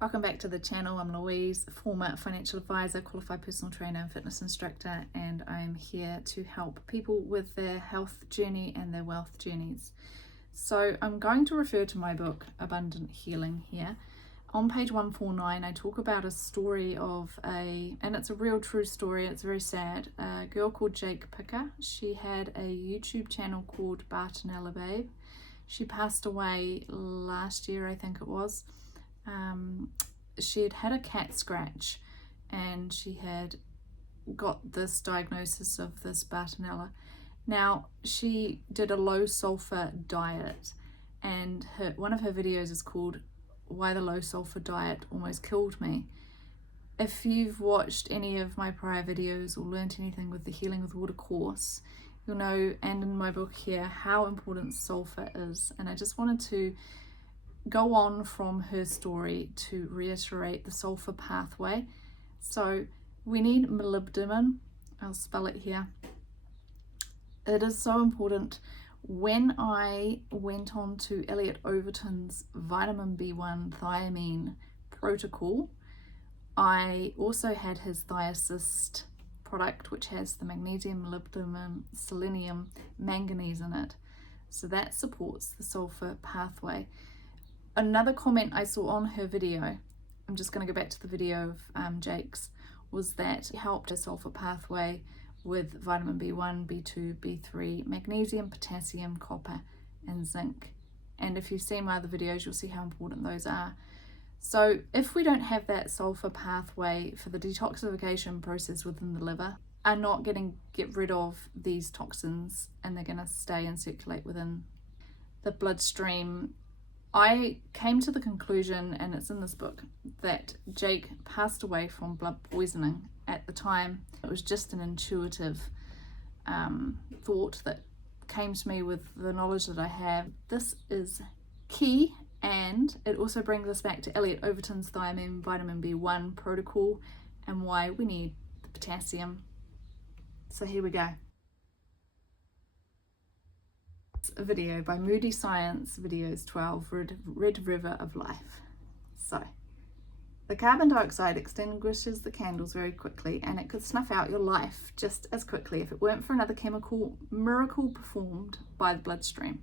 Welcome back to the channel. I'm Louise, former financial advisor, qualified personal trainer and fitness instructor, and I'm here to help people with their health journey and their wealth journeys. So I'm going to refer to my book, Abundant Healing, here. On page 149, I talk about a story of and it's a real true story, it's very sad, a girl called Jake Picker. She had a YouTube channel called Bartonella Babe. She passed away last year, I think it was. She had had a cat scratch and she had got this diagnosis of this Bartonella. Now, she did a low sulfur diet, and one of her videos is called Why the Low Sulfur Diet Almost Killed Me. If you've watched any of my prior videos or learnt anything with the Healing with Water course, you'll know, and in my book here, how important sulfur is. And I just wanted to go on from her story to reiterate the sulfur pathway. So we need molybdenum. I'll spell it here. It is so important. When I went on to Elliot Overton's vitamin B1 thiamine protocol, I also had his Thiamine product, which has the magnesium, molybdenum, selenium, manganese in it. So that supports the sulfur pathway. Another comment I saw on her video, I'm just going to go back to the video of Jake's, was that it helped a sulfur pathway with vitamin B1, B2, B3, magnesium, potassium, copper, and zinc. And if you've seen my other videos, you'll see how important those are. So if we don't have that sulfur pathway for the detoxification process within the liver, are not going to get rid of these toxins, and they're going to stay and circulate within the bloodstream. I came to the conclusion, and it's in this book, that Jake passed away from blood poisoning. At the time, it was just an intuitive thought that came to me with the knowledge that I have. This is key, and it also brings us back to Elliot Overton's thiamine vitamin B1 protocol and why we need the potassium. So here we go. A video by Moody Science, videos 12, Red River of Life. So, the carbon dioxide extinguishes the candles very quickly, and it could snuff out your life just as quickly if it weren't for another chemical miracle performed by the bloodstream.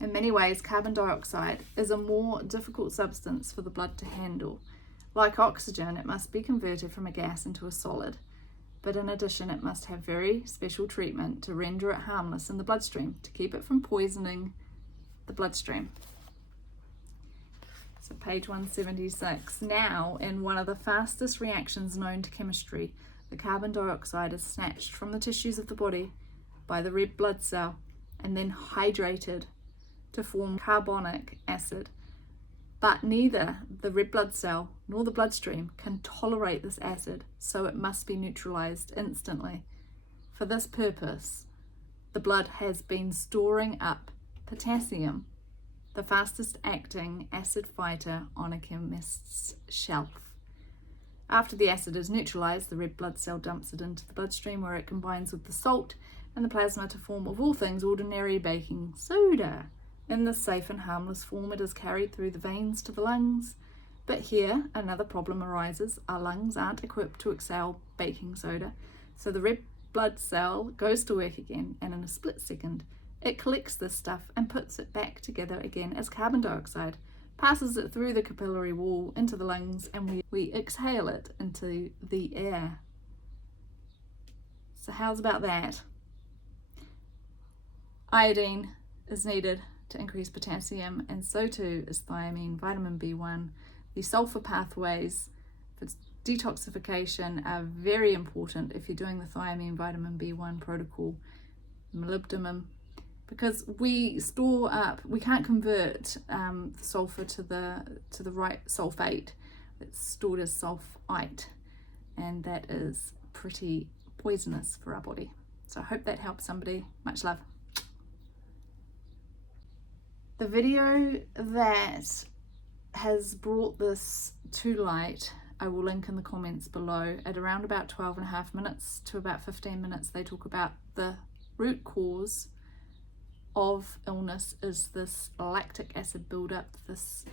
In many ways, carbon dioxide is a more difficult substance for the blood to handle. Like oxygen, it must be converted from a gas into a solid. But in addition, it must have very special treatment to render it harmless in the bloodstream, to keep it from poisoning the bloodstream. So page 176. Now, in one of the fastest reactions known to chemistry, the carbon dioxide is snatched from the tissues of the body by the red blood cell and then hydrated to form carbonic acid. But neither the red blood cell nor the bloodstream can tolerate this acid, so it must be neutralized instantly. For this purpose, the blood has been storing up potassium, the fastest acting acid fighter on a chemist's shelf. After the acid is neutralized, the red blood cell dumps it into the bloodstream, where it combines with the salt and the plasma to form, of all things, ordinary baking soda. In this safe and harmless form, it is carried through the veins to the lungs. But here, another problem arises. Our lungs aren't equipped to exhale baking soda, so the red blood cell goes to work again, and in a split second, it collects this stuff and puts it back together again as carbon dioxide, passes it through the capillary wall into the lungs, and we exhale it into the air. So how's about that? Iodine is needed to increase potassium, and so too is thiamine, vitamin B1. The sulfur pathways for detoxification are very important if you're doing the thiamine, vitamin B1 protocol, molybdenum, because we store up, we can't convert the sulfur to the right sulfate. It's stored as sulfite, and that is pretty poisonous for our body. So I hope that helps somebody. Much love. The video that has brought this to light, I will link in the comments below. At around about 12.5 minutes to about 15 minutes, they talk about the root cause of illness is this lactic acid buildup, this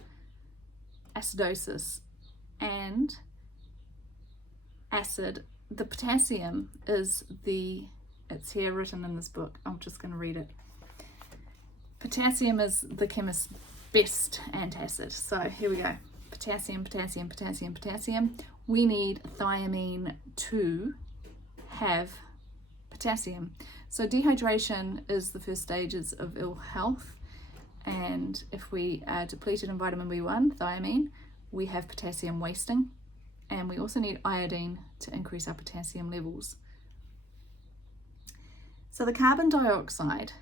acidosis and acid. The potassium is it's here written in this book. I'm just going to read it. Potassium is the chemist's best antacid. So here we go. Potassium, potassium, potassium, potassium. We need thiamine to have potassium. So dehydration is the first stages of ill health, and if we are depleted in vitamin B1, thiamine, we have potassium wasting, and we also need iodine to increase our potassium levels. So the carbon dioxide,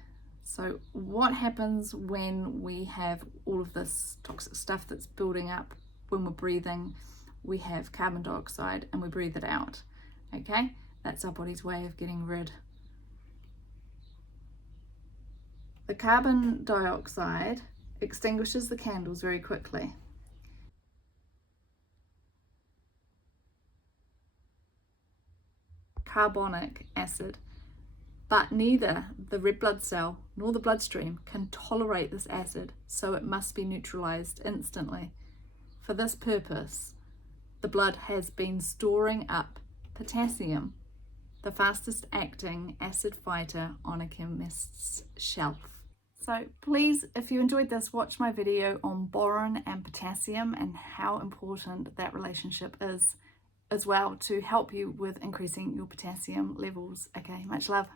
so what happens when we have all of this toxic stuff that's building up when we're breathing? We have carbon dioxide and we breathe it out, okay? That's our body's way of getting rid. The carbon dioxide extinguishes the candles very quickly. Carbonic acid, but neither the red blood cell nor the bloodstream can tolerate this acid, so it must be neutralized instantly. For this purpose, the blood has been storing up potassium, the fastest acting acid fighter on a chemist's shelf. So please, if you enjoyed this, watch my video on boron and potassium and how important that relationship is as well, to help you with increasing your potassium levels. Okay, much love.